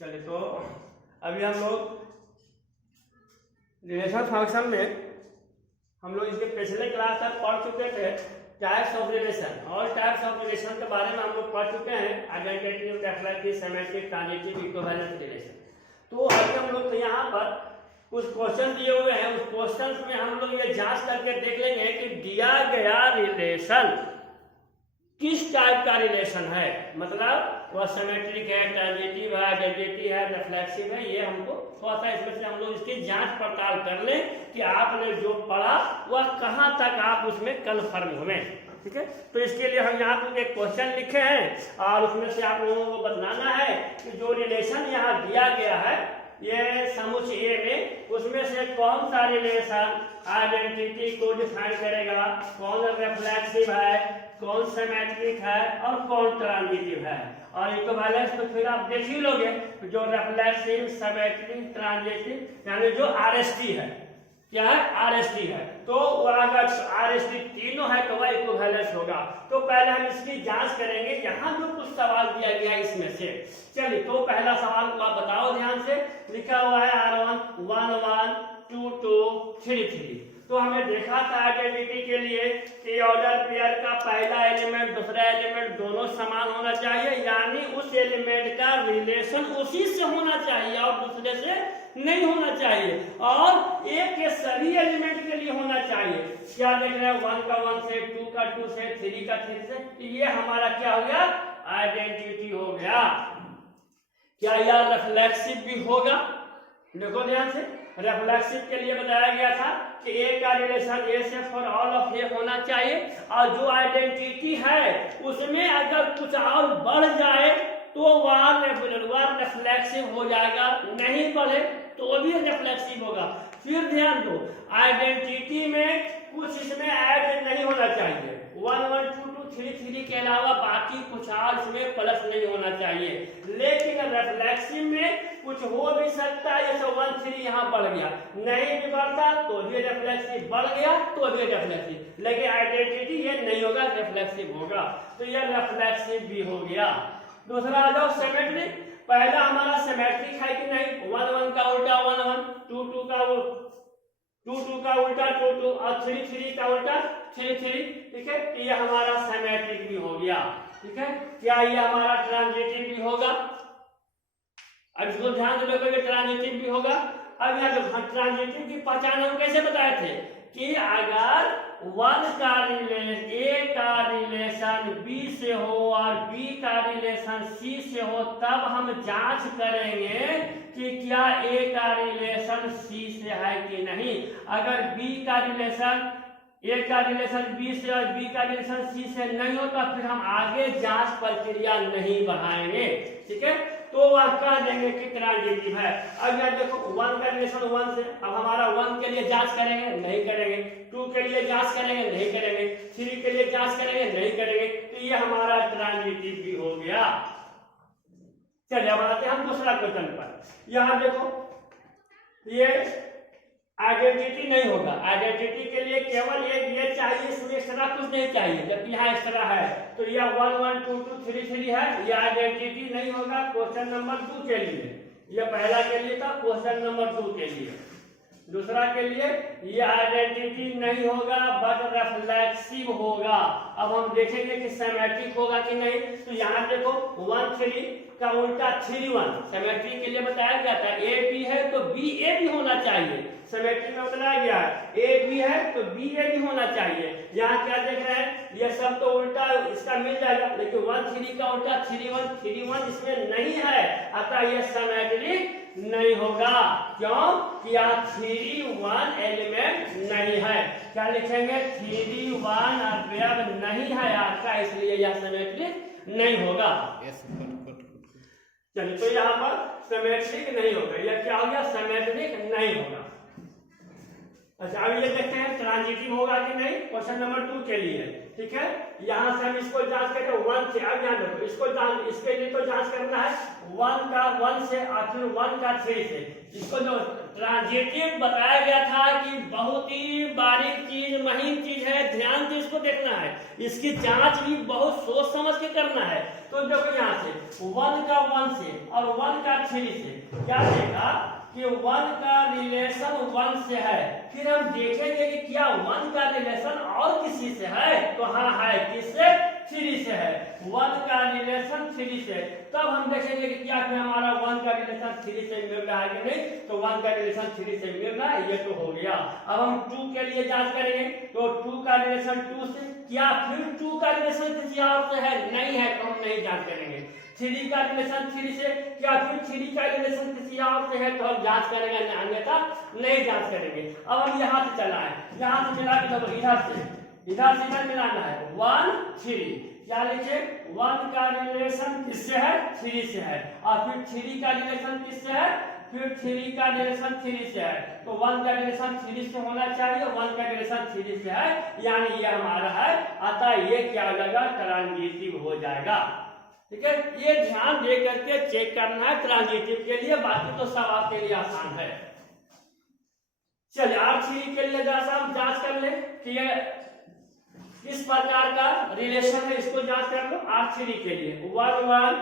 चलिए, तो अभी हम लोग रिलेशन फंक्शन में हम लोग इसके पिछले क्लास तक पढ़ चुके थे टाइप्स ऑफ रिलेशन, और टाइप्स ऑफ रिलेशन के बारे में हम लोग पढ़ चुके हैं identity, definitive, semantic, transitive, equivalent relation. तो अभी हम लोग यहाँ पर कुछ क्वेश्चन दिए हुए हैं, उस क्वेश्चन में हम लोग ये जांच करके देख लेंगे कि दिया गया रिलेशन किस टाइप का रिलेशन है, मतलब वह सिमेट्रिक है, ट्रांजिटिव है, आइडेंटिटी है, रिफ्लेक्सिव है। ये हमको थोड़ा सा इसमें से हम लोग इसकी जांच पड़ताल कर लें कि आपने जो पढ़ा वह कहाँ तक आप उसमें कन्फर्म हुए। ठीक है, तो इसके लिए हम यहाँ पर एक क्वेश्चन लिखे हैं और उसमें से आप लोगों को बताना है कि जो रिलेशन यहाँ दिया गया है ये समुच्चय ए में, उसमें से कौन सा रिलेशन आइडेंटिटी को डिफाइन करेगा, कौन रिफ्लेक्सिव है, कौन सिमेट्रिक है और कौन ट्रांजिटिव है। और इक्विवेलेंस तो फिर आप देख ही लोगे, जो रिफ्लेक्सिव, सिमेट्रिक, ट्रांजिटिव यानी जो आरएसटी है, क्या है, आरएसटी है, तो अगर आरएसटी तीनों है तो वह इक्विवेलेंस होगा। तो पहले हम इसकी जांच करेंगे, यहाँ जो कुछ सवाल दिया गया है इसमें से। चलिए, तो पहला सवाल को आप बताओ ध्यान से, लिखा हुआ है R1 1 1 2 2 3 3। तो हमें देखा था आइडेंटिटी के लिए कि ऑर्डर पेयर का पहला एलिमेंट दूसरा एलिमेंट दोनों समान होना चाहिए, यानी उस एलिमेंट का रिलेशन उसी से होना चाहिए और दूसरे से नहीं होना चाहिए, और एक के सभी एलिमेंट के लिए होना चाहिए। क्या देख रहे हैं, 1 का 1 से, 2 का 2 से, 3 का 3 से, ये हमारा क्या हो गया, आइडेंटिटी हो गया। क्या यह रिफ्लेक्सिव भी होगा? देखो ध्यान से, रिफ्लेक्सिव के लिए बताया गया था कि ए का रिलेशन ए से फॉर ऑल ऑफ ए होना चाहिए, और जो आइडेंटिटी है उसमें अगर कुछ और बढ़ जाए तो वह रिफ्लेक्सिव हो जाएगा, नहीं बढ़े तो भी रिफ्लेक्सिव होगा। फिर ध्यान दो, आइडेंटिटी में कुछ इसमें ऐड नहीं होना चाहिए, 1 1 2 2 3 3 के अलावा बाकी कुछ और इसमें प्लस नहीं होना चाहिए। लेकिन रिफ्लेक्सिव में कुछ हो भी सकता है, जैसे 1 3 यहाँ बढ़ गया, नहीं भी बढ़ता तो भी रिफ्लेक्सिव, बढ़ गया तो भी रिफ्लेक्सिव, लेकिन आइडेंटिटी ये नहीं होगा, रिफ्लेक्सिव होगा, तो यह रिफ्लेक्सिव भी हो गया। दूसरा आ जाओ सिमेट्रिक, पहला हमारा सिमेट्रिक है कि नहीं, 1 1 का उल्टा 1 1, 2 2 का 2 2 का उल्टा 2 2 और 3 3 का उल्टा 3 3। ठीक है, ये हमारा सिमेट्रिक भी हो गया। ठीक है, क्या ये हमारा ट्रांजिटिव भी होगा? अब इसको ध्यान से देखो, ट्रांजिटिव भी होगा। अब यहाँ ट्रांजिटिव की पहचान हम कैसे बताए थे कि अगर ए का रिलेशन बी से हो और बी का रिलेशन सी से हो, तब हम जांच करेंगे कि क्या ए का रिलेशन सी से है कि नहीं। अगर बी का रिलेशन ए का रिलेशन बी से और बी का रिलेशन सी से नहीं होता, फिर हम आगे जांच प्रक्रिया नहीं बढ़ाएंगे। ठीक है, तो वह कह देंगे कि ट्रांजिटिव है। अब यह देखो, 1 का रिलेशन 1 से, अब हमारा 1 के लिए जांच करेंगे, नहीं करेंगे, 2 के लिए जांच करेंगे, नहीं करेंगे, 3 के लिए जांच करेंगे, नहीं करेंगे, तो ये हमारा ट्रांजिटिव भी हो गया। चलिए अब आते हैं हम दूसरा क्वेश्चन पर। यहाँ देखो, ये आइडेंटिटी नहीं होगा, आइडेंटिटी के लिए केवल एक ये चाहिए, इसमें एक्स्ट्रा कुछ नहीं चाहिए, जबकि यहाँ एक्स्ट्रा है, तो यह 1 1 2 2 3 3 है, यह आइडेंटिटी नहीं होगा। क्वेश्चन नंबर 2 के लिए, यह पहला के लिए था, क्वेश्चन नंबर 2 के लिए। दूसरा के लिए ये आइडेंटिटी नहीं होगा बट रिफ्लेक्सिव होगा। अब हम देखेंगे कि सिमेट्रिक होगा कि नहीं। तो यहाँ देखो, 1 3 का उल्टा 3 1, सिमेट्रिक के लिए बताया गया था, ए बी है तो बी ए भी होना चाहिए, सिमेट्रिक में बताया गया है ए बी है तो बी ए भी होना चाहिए। यहाँ क्या देख रहे हैं, ये सब तो उल्टा इसका मिल जाएगा, लेकिन 1 3 का उल्टा 3 1 इसमें नहीं है, अतः यह सिमेट्रिक नहीं होगा। क्यों? कि यहाँ 3 1 एलिमेंट नहीं है। क्या लिखेंगे, 3 1 अवयव नहीं है आपका, इसलिए यह सिमेट्रिक नहीं होगा। चलिए, तो यहाँ पर सिमेट्रिक नहीं होगा, यह क्या हो गया, सिमेट्रिक नहीं होगा। अच्छा, अब ये देखते हैं ट्रांजिटिव होगा कि नहीं, क्वेश्चन नंबर 2 के लिए। ठीक है, यहाँ से हम इसको जांच करते 1 से, अब यहाँ देखो, इसको जांच, इसके लिए तो जांच करना है 1 का 1 से और फिर 1 का 3 से। इसको जो ट्रांजिटिव बताया गया था कि बहुत ही बारीक चीज, महीन चीज है, ध्यान से इसको देखना है, इसकी जांच भी बहुत सोच समझ के करना है। तो तो देखो यहाँ से 1 का 1 से और 1 का 3 से क्या देखा कि 1 का रिलेशन 1 से है। फिर हम देखेंगे कि क्या 1 का रिलेशन और किसी से है, तो हाँ है, किससे, 3 से है। 1 का रिलेशन 3 से, तब हम देखेंगे कि क्या हमारा 1 का रिलेशन 3 से मिल रहा है कि नहीं, तो 1 का रिलेशन 3 से मिल रहा है, ये तो हो गया। अब हम 2 के लिए जांच करेंगे, तो 2 का रिलेशन 2 से, क्या फिर 2 का रिलेशन किसी और से है, नहीं है, तो हम नहीं जांच करेंगे। 3 का रिलेशन 3 से, क्या फिर 3 का रिलेशन किसी और से है, तो हम जांच करेंगे, अन्यथा नहीं जांच करेंगे। अब हम यहाँ से चला है, यहाँ से मिला के देखो इधर से इधर मिलाना है 1 3, क्या लिखे, 1 का रिलेशन किससे है, 3 से है, और फिर 3 का रिलेशन किससे है, फिर 3 का रिलेशन 3 से है, तो 1 का रिलेशन 3 से होना चाहिए, 1 का रिलेशन 3 से है, यानी ये हमारा है, अतः ये क्या हो जाएगा, ट्रांजिटिव हो जाएगा। ठीक है, ये ध्यान दे करके चेक करना है ट्रांजिटिव के लिए, बाकी तो सब आपके लिए आसान है। चलिए R3 के लिए हम जांच कर ले कि ये किस प्रकार का रिलेशन है, इसको जांच कर लो। R3 के लिए 1 1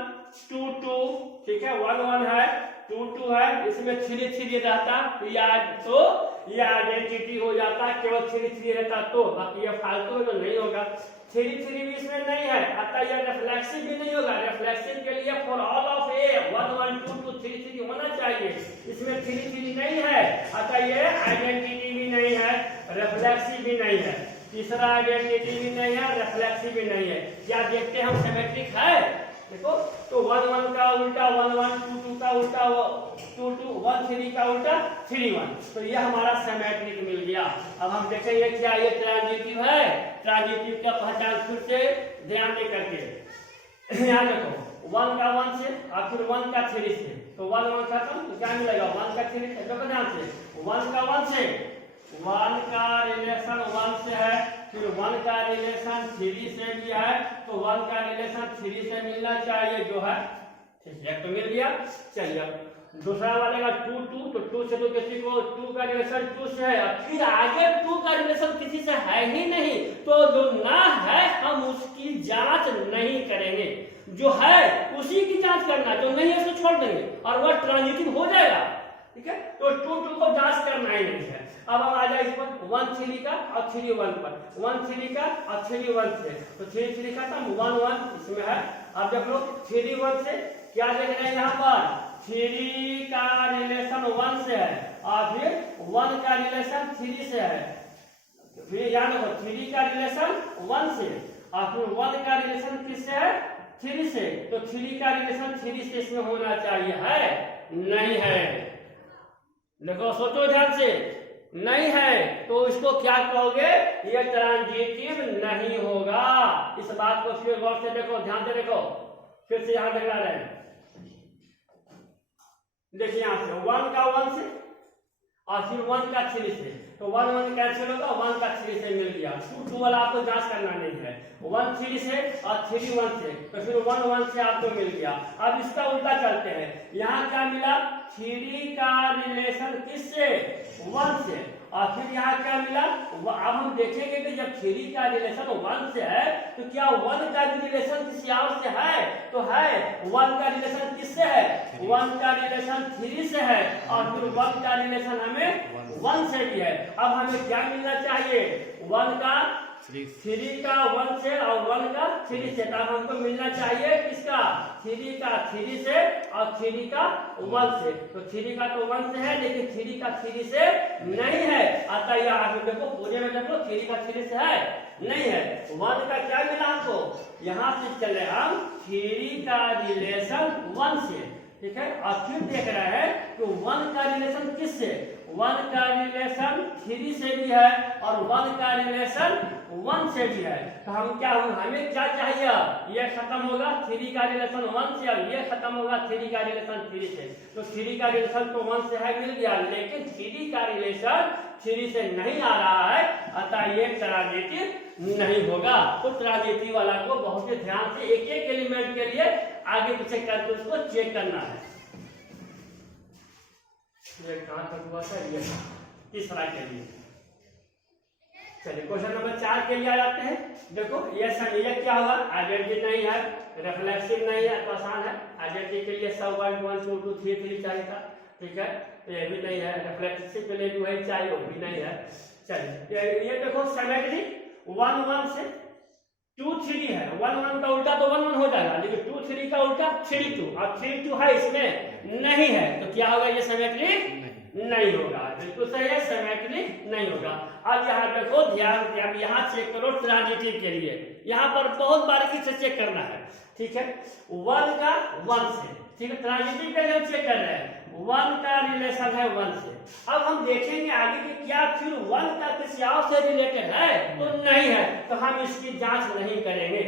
2 2, ठीक है, 1 1 है, 2 2 है, इसमें 3 3 रहता तो ये आइडेंटिटी हो जाता, केवल 3 3 रहता तो, बाकी ये फालतू तो नहीं होगा। 3 3 भी इसमें नहीं है, अतः ये रिफ्लेक्सिव भी नहीं होगा। रिफ्लेक्सिव के लिए फॉर ऑल ऑफ ए 1 1 2 2 3 3 होना चाहिए, इसमें 3 3 नहीं है, अतः ये आइडेंटिटी भी नहीं है, रिफ्लेक्सिव भी नहीं है। तीसरा आइडेंटिटी भी नहीं है, रिफ्लेक्सिव भी नहीं है। क्या देखते हैं हम, सिमेट्रिक है, देखो, तो 1 1 का उल्टा 1 1, 2 2 का उल्टा 2 2, 1 3 का उल्टा 3 1, तो ये हमारा सिमेट्रिक मिल गया। अब हम देखेंगे क्या ये ट्रांजिटिव है, ट्रांजिटिव का पहचान फिर से ध्यान दे करके, यहाँ देखो 1 का 1 से और फिर 1 का 3 से, तो 1 1 खत्म, तो क्या मिलेगा 1 का 3 से, देखो ध्यान से 1 का 1 से, 1 का रिलेशन 1 से है, फिर 1 का रिलेशन 3 से भी है, तो 1 का रिलेशन 3 से मिलना चाहिए जो है, ठीक है, तो मिल गया। चलिए दूसरा वाले का 2 2, तो 2 से तो किसी को 2 का रिलेशन 2 से है, फिर आगे 2 का रिलेशन किसी से है ही नहीं, तो जो ना है हम उसकी जांच नहीं करेंगे, जो है उसी की जांच करना, जो नहीं है उसको छोड़ देंगे और वह ट्रांजिटिव हो जाएगा। ठीक है, तो 2 2 को जांच करना ही नहीं है। अब हम आ जाए इस पर 1 3 का और 3 1 पर, 1 3 का और 3 1 से, तो 3 3 खत्म, 1 1 इसमें है। अब देख लो 3 1 से क्या देख रहे हैं, यहाँ पर 3 का रिलेशन 1 से है और फिर 1 का रिलेशन 3 से है, फिर याद रखो 3 का रिलेशन 1 से और फिर 1 का रिलेशन किससे है, 3 से, तो 3 का रिलेशन 3 से इसमें होना चाहिए, है नहीं है, देखो सोचो ध्यान से, नहीं है, तो इसको क्या कहोगे, ये ट्रांजिटिव नहीं होगा। इस बात को फिर गौर से देखो, ध्यान से देखो, फिर से यहां दिखा रहे हैं, देखिए यहां से 1 का 1 से और फिर 1 का 3 से, तो 1 1 कैंसिल होगा, 1 का 3 से मिल गया। 2 2 वाला आपको जांच करना नहीं है, 1 3 से और 3 1 से, तो फिर 1 1 से आपको मिल गया। अब इसका उल्टा चलते हैं, यहाँ क्या मिला, 3 का रिलेशन किससे, 1 से, और फिर यहाँ क्या मिला, अब हम देखेंगे कि जब 3 का रिलेशन 1 से है, तो क्या 1 का भी रिलेशन किसी और से है, तो है, 1 का रिलेशन किससे है, 1 का रिलेशन 3 से है और फिर 1 का रिलेशन हमें 1 से भी है। अब हमें क्या मिलना चाहिए, 1 का 3 का 1 से और 1 का 3 से, तब हमको मिलना चाहिए किसका, 3 का 3 से और 3 का 1 से, तो 3 का तो 1 से है लेकिन 3 का 3 से नहीं है, अतः यह आगे देखो पूरे में देखो 3 का 3 से है नहीं है। 1 का क्या मिला हमको, यहाँ से चले हम 3 का रिलेशन 1 से, ठीक है, और फिर देख रहे हैं कि 1 का रिलेशन किससे, 1 का रिलेशन 3 से भी है और 1 का रिलेशन 1 से भी है, तो हम क्या हमें क्या चाहिए, ये खत्म होगा 3 का रिलेशन 1 से और ये खत्म होगा 3 का रिलेशन 3 से, तो 3 का रिलेशन तो 1 से है मिल गया, लेकिन 3 का रिलेशन 3 से नहीं आ रहा है, अतः ये ट्रांजिटिव नहीं होगा। तो ट्रांजिटिव वाला को बहुत ही ध्यान से एक एक एलिमेंट के लिए आगे पीछे करके उसको चेक करना है। ये कहां तक हुआ था, ये तीसरा के लिए चलिए क्वेश्चन नंबर 4 के लिए आ जाते हैं। देखो ये समीकरण क्या होगा, आइडेंटिटी नहीं है, रिफ्लेक्सिव नहीं है, तो आसान है। आइडेंटिटी के लिए सब 1 2 2 3 3 चाहिए था, ठीक है, तो ये भी नहीं है। रिफ्लेक्सिव के लिए भी वही चाहिए, वो भी नहीं है। चलिए ये देखो सिमेट्रिक 1 1 से 2 3 है। 1 1 का उल्टा तो 1 1 हो जाएगा, लेकिन 2 3 का उल्टा 3 2, अब 3 2 है इसमें नहीं है, तो क्या होगा, ये सिमेट्रिक नहीं होगा। बिल्कुल सही है, सिमेट्रिक नहीं होगा। अब यहाँ देखो ध्यान से, अब यहाँ चेक करो ट्रांजिटिव के लिए, यहाँ पर बहुत बारीकी से चेक करना है, ठीक है। 1 का 1 से, ठीक है, ट्रांजिटिव के लिए चेक कर रहे हैं, 1 का रिलेशन है 1 से। अब हम देखेंगे आगे कि क्या फिर 1 का किसी और से रिलेटेड है, तो नहीं है, तो हम इसकी जांच नहीं करेंगे,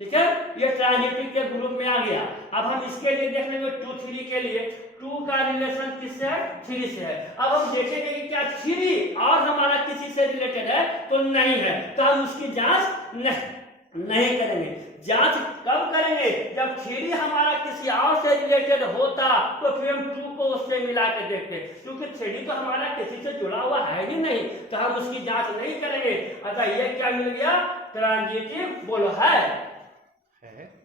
ठीक है। ये ट्रांजिटिव के ग्रुप में आ गया। अब हम इसके लिए देख लेंगे 2 3 के लिए 2 का रिलेशन किससे है, 3 से है। अब हम देखेंगे कि क्या 3 और हमारा किसी से रिलेटेड है, तो नहीं है, तो हम उसकी जांच नहीं करेंगे। जांच कब करेंगे, जब 3 हमारा किसी और से रिलेटेड होता, तो फिर हम 2 को उससे मिला के देखते, क्योंकि 3 तो हमारा किसी से जुड़ा हुआ है ही नहीं, तो हम उसकी जांच नहीं करेंगे। अच्छा ये क्या मिल गया, ट्रांजिटिव। बोलो है,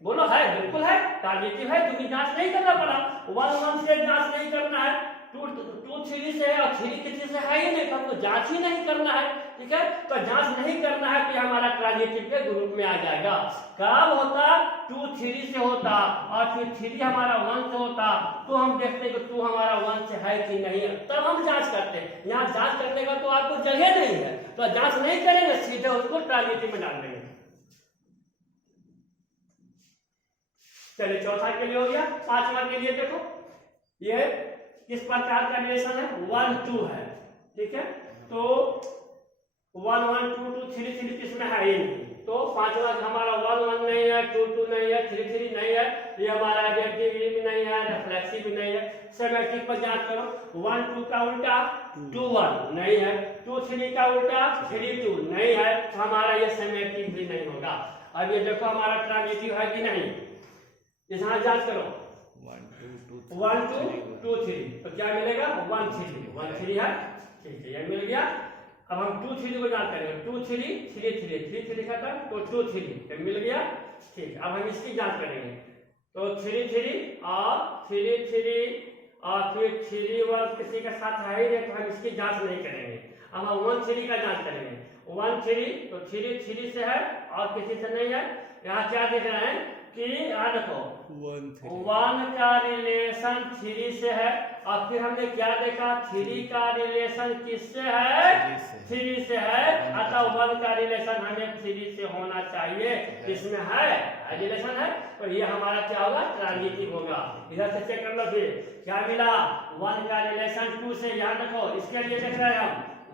बोलो है, बिल्कुल है, ट्रांजिटिव है, क्योंकि जांच नहीं करना पड़ा। 1 1 से जांच नहीं करना है, 2 3 से है, और 3 किसी से है ही नहीं, तो जांच ही नहीं करना है, ठीक है। तो जांच नहीं करना है, तो हमारा ट्रांजिटिव के ग्रुप में आ जाएगा। कब होता, 2 3 से होता, और फिर 3 हमारा 1 से होता, तो हम देखते कि 2 हमारा 1 से है कि नहीं है, तब हम जांच करते हैं। यहाँ जांच करने का तो आपको जगह नहीं है, तो जांच नहीं करेंगे, सीधे उसको ट्रांजिटिव में डाल देंगे। चलिए चौथा के लिए हो गया। 5वां के लिए देखो, ये किस प्रकार का रिलेशन है, 1 2 है, ठीक है। तो 1 1 2 2 3 3 किसमें है ही नहीं, तो 5वां हमारा 1 1 नहीं है, 2 2 नहीं है, 3 3 नहीं है, ये हमारा आइडेंटिटी भी नहीं है, रिफ्लेक्सिव भी नहीं है। सिमेट्रिक पर जांच करो, 1 2 का उल्टा 2 1 नहीं है, 2 3 का उल्टा 3 2 नहीं है, तो हमारा ये सिमेट्रिक भी नहीं होगा। अब ये देखो हमारा ट्रांजिटिव है कि नहीं, यहाँ जांच करो, 1 2 2 3, तो क्या मिलेगा, 1 3 है, ठीक है, ये मिल गया। अब हम 2 3 को जांच करेंगे, 2 3 3 3 3 खत्म, तो 2 3 मिल गया, ठीक। अब हम इसकी जांच करेंगे, तो 3 3 और 3 3 और फिर 3 1 किसी के साथ है ही नहीं, तो हम इसकी जांच नहीं करेंगे। अब हम 1 3 का जांच करेंगे, 1 3, तो 3 3 से है और किसी से नहीं है। यहाँ क्या देख रहे हैं कि यहाँ देखो 1 का रिलेशन 3 से है, और फिर हमने क्या देखा, 3 का रिलेशन किससे है, 3 से है, अतः 1 का रिलेशन हमें 3 से होना चाहिए, इसमें है रिलेशन है, तो ये हमारा क्या होगा, ट्रांजिटिव होगा। इधर से चेक कर लो, फिर क्या मिला, 1 का रिलेशन 2 से। यहाँ देखो इसके लिए देख रहे हैं हम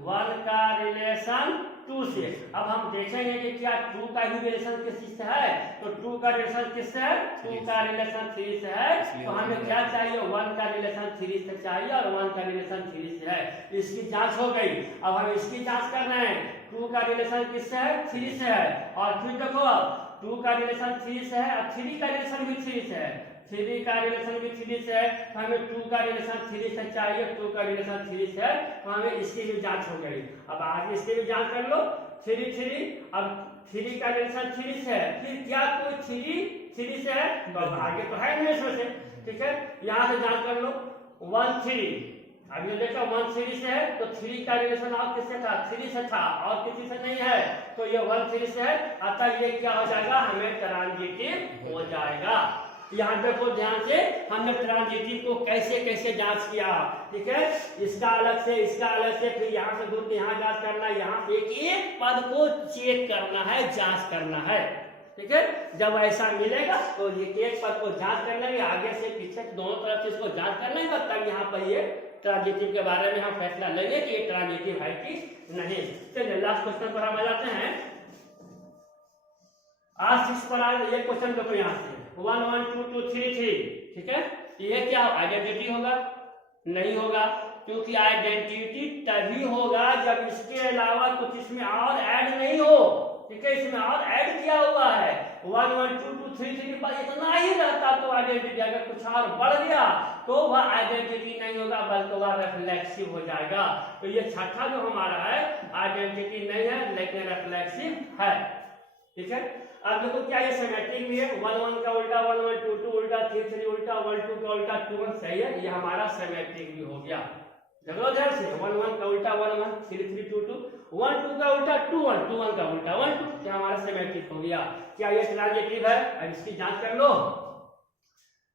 1 का रिलेशन 2 से। अब हम देखेंगे कि क्या 2 का ही रिलेशन किसी से है, तो 2 का रिलेशन किससे है, 2 का रिलेशन 3 से है, तो हमें क्या चाहिए, 1 का रिलेशन 3 से चाहिए, और 1 का रिलेशन 3 से है। इसकी जांच हो गई। अब हम इसकी जांच कर रहे हैं, 2 का रिलेशन किससे है, 3 से है, और फिर देखो 2 का रिलेशन 3 से है, और 3 का रिलेशन भी 3 से है, 3 का रिलेशन भी 3 से है, तो हमें 2 का रिलेशन 3 से चाहिए, 2 का रिलेशन 3 से है, तो हमें इसकी भी जांच हो गई। अब आगे इसकी भी जांच कर लो, 3 3, अब 3 का रिलेशन 3 से है, फिर क्या कोई 3 से है, तो आगे तो है नहीं इसमें से, ठीक है। यहाँ से जांच कर लो, 1 3, अब ये देखो 1 3 से है, तो 3 का रिलेशन और किससे था, 3 से था, और किसी से नहीं है, तो ये 1 3 से है, अतः ये क्या हो जाएगा, हमें ट्रांजिटिव हो जाएगा। यहाँ देखो ध्यान से, हमने ट्रांजिटिव को कैसे कैसे जांच किया, ठीक है। इसका अलग से, इसका अलग से, फिर यहाँ से दूर यहाँ जांच करना, यहाँ एक पद को चेक करना है, जांच करना है, ठीक है। जब ऐसा मिलेगा तो ये एक पद को जांच कर लेंगे, आगे से पीछे दोनों तरफ से इसको जांच कर लेंगे, तब यहाँ पर ये ट्रांजिटिव के बारे में हम फैसला लेंगे कि ये ट्रांजिटिव है कि नहीं। चलिए लास्ट क्वेश्चन पर हम आ जाते हैं। आज 6 पर ये क्वेश्चन देखो, यहाँ से 1 1 2 2 3 3, ठीक है। ये क्या आइडेंटिटी होगा, नहीं होगा, क्योंकि आइडेंटिटी तभी होगा जब इसके अलावा कुछ इसमें और ऐड नहीं हो, ठीक है, इसमें और ऐड किया हुआ है 1 1 2 2 3 3 पर इतना ही रहता तो आइडेंटिटी, अगर कुछ और बढ़ गया तो वह आइडेंटिटी नहीं होगा बल्कि वह रिफ्लेक्सिव हो जाएगा। तो ये छठा जो हमारा है आइडेंटिटी नहीं है लेकिन रिफ्लेक्सिव है। ठीक है, अब देखो क्या ये सिमेट्रिक भी है, 1 1 का उल्टा 1 1 2 2 उल्टा 3 3 उल्टा 1 2 का उल्टा 2 1 सही है, ये हमारा सिमेट्रिक भी हो गया। देखो ध्यान से 1 1 का उल्टा 1 1 3 3 2 2 1 2 का उल्टा 2 1 2 1 का उल्टा 1 2, क्या हमारा सिमेट्रिक हो गया। क्या ये ट्रांजिटिव है? अब इसकी जांच कर लो।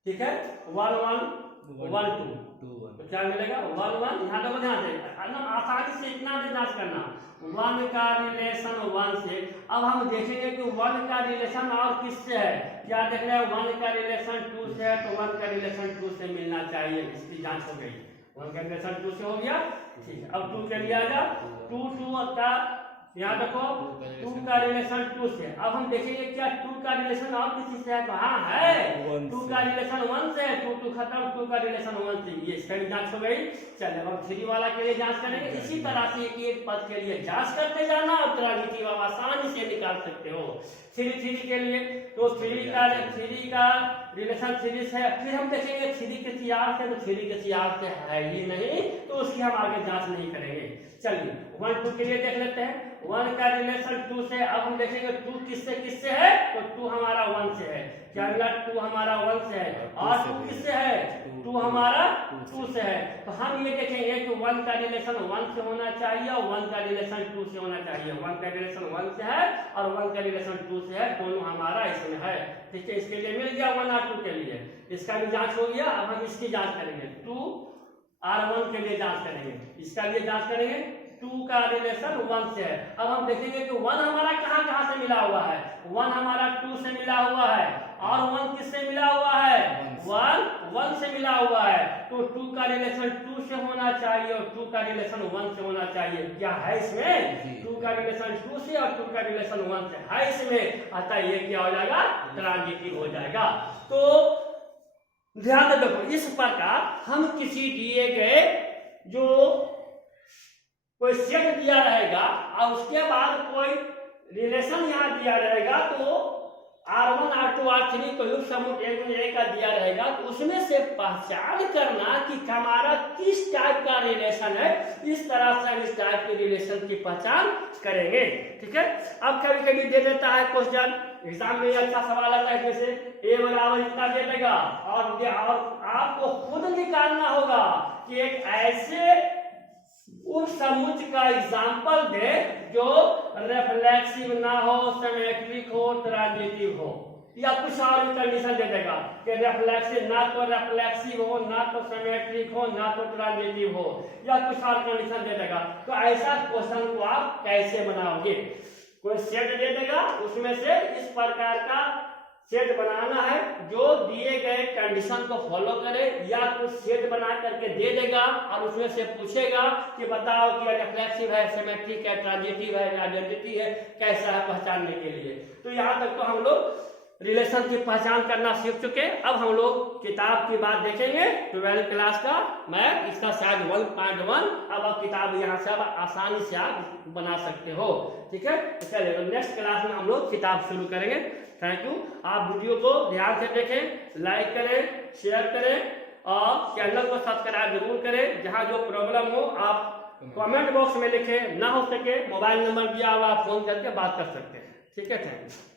ठीक है, 1 1 1 2 तो क्या मिलेगा 1 1, यहाँ देखो ध्यान से आसानी से इतना भी जांच करना 1 का रिलेशन 1 से। अब हम देखेंगे कि 1 का रिलेशन और किससे है, क्या देख रहे हैं 1 का रिलेशन 2 से है तो 1 का रिलेशन 2 से मिलना चाहिए, इसकी जांच हो गई। 1 का रिलेशन 2 से हो गया, ठीक है। अब 2 के लिए आ जा 2 2 का, यहाँ देखो 2 का रिलेशन 2 से। अब हम देखेंगे क्या 2 का रिलेशन और किसी से है, तो हाँ है 2 का रिलेशन 1 से, 2 2 खत्म, 2 का रिलेशन 1 से, ये इसका भी जांच हो गई। चलिए अब 3 वाला के लिए जांच करेंगे। इसी तरह से एक पद के लिए जांच करते जाना और ट्रांजिटिव आप आसानी से निकाल सकते हो। 3 3 के लिए तो 3 का रिलेशन 3 से, फिर हम देखेंगे 3 के CR से, तो 3 के CR से है ही नहीं तो उसकी हम आगे जांच नहीं करेंगे। चलिए 1 2 के लिए देख लेते हैं 1 का रिलेशन 2 से। अब हम देखेंगे 2 किससे है, तो 2 हमारा 1 से है, क्या मिला 2 हमारा 1 से है, और 2 किससे है 2 हमारा 2 से है। तो हम ये देखेंगे कि 1 का रिलेशन 1 से होना चाहिए और 1 का रिलेशन 2 से होना चाहिए। 1 का रिलेशन 1 से है और 1 का रिलेशन 2 से है, दोनों हमारा इसमें है। ठीक है, इसके लिए मिल गया 1 और 2 के लिए, इसका भी जांच हो गया। अब हम इसकी जांच करेंगे 2 और 1 के लिए जांच करेंगे, इसका लिए जांच करेंगे 2 का रिलेशन 1 से है। अब हम देखेंगे कि 1 हमारा कहां से मिला हुआ है, 1 हमारा 2 से मिला हुआ है और 1 किससे मिला हुआ है 1 से मिला हुआ है, तो 2 का रिलेशन 2 से होना चाहिए और 2 का रिलेशन 1 से होना चाहिए। क्या है इसमें 2 का रिलेशन 2 से और 2 का रिलेशन 1 से है इसमें, अतः ये क्या हो जाएगा ट्रांजिटिव हो जाएगा। तो ध्यान रखो इस प्रकार हम किसी दिए गए जो कोई सेट दिया रहेगा और उसके बाद कोई रिलेशन यहाँ दिया रहेगा, तो R1 R2 R3 को युग समूह A का दिया रहेगा, तो उसमें से पहचान करना कि हमारा किस टाइप का रिलेशन है, इस तरह से हम इस टाइप के रिलेशन की पहचान करेंगे। ठीक है, अब कभी कभी दे देता है क्वेश्चन एग्जाम में, अच्छा सवाल आता है जैसे A बराबर इतना दे देगा और आपको खुद निकालना होगा कि एक ऐसे उस समुच्चय का एग्जाम्पल दे जो रिफ्लेक्सिव ना हो, सिमेट्रिक हो, ट्रांजिटिव हो, या कुछ और कंडीशन दे देगा कि रिफ्लेक्सिव ना तो रिफ्लेक्सिव हो, ना तो सिमेट्रिक हो, ना तो ट्रांजिटिव हो, या कुछ और कंडीशन दे देगा। तो ऐसा क्वेश्चन को आप कैसे बनाओगे, कोई सेट दे देगा उसमें से इस प्रकार का सेट बनाना है जो दिए गए कंडीशन को फॉलो करे, या कुछ सेट बना करके दे देगा और उसमें से पूछेगा कि बताओ कि रिफ्लेक्सिव है, सिमेट्रिक है, ट्रांजिटिव है, आइडेंटिटी है, कैसा है पहचानने के लिए। तो यहाँ तक तो हम लोग रिलेशन की पहचान करना सीख चुके। अब हम लोग किताब की बात देखेंगे 12th क्लास का मैथ, इसका साइज 1.1। अब आप किताब यहाँ से आप आसानी से आप बना सकते हो। ठीक है, चलिए नेक्स्ट क्लास में हम लोग किताब शुरू करेंगे। Thank you. आप वीडियो को ध्यान से देखें, लाइक करें, शेयर करें और चैनल को सब्सक्राइब जरूर करें। जहाँ जो प्रॉब्लम हो आप कमेंट बॉक्स में लिखें, ना हो सके मोबाइल नंबर दिया हुआ, फोन करके बात कर सकते हैं। ठीक है, थैंक यू।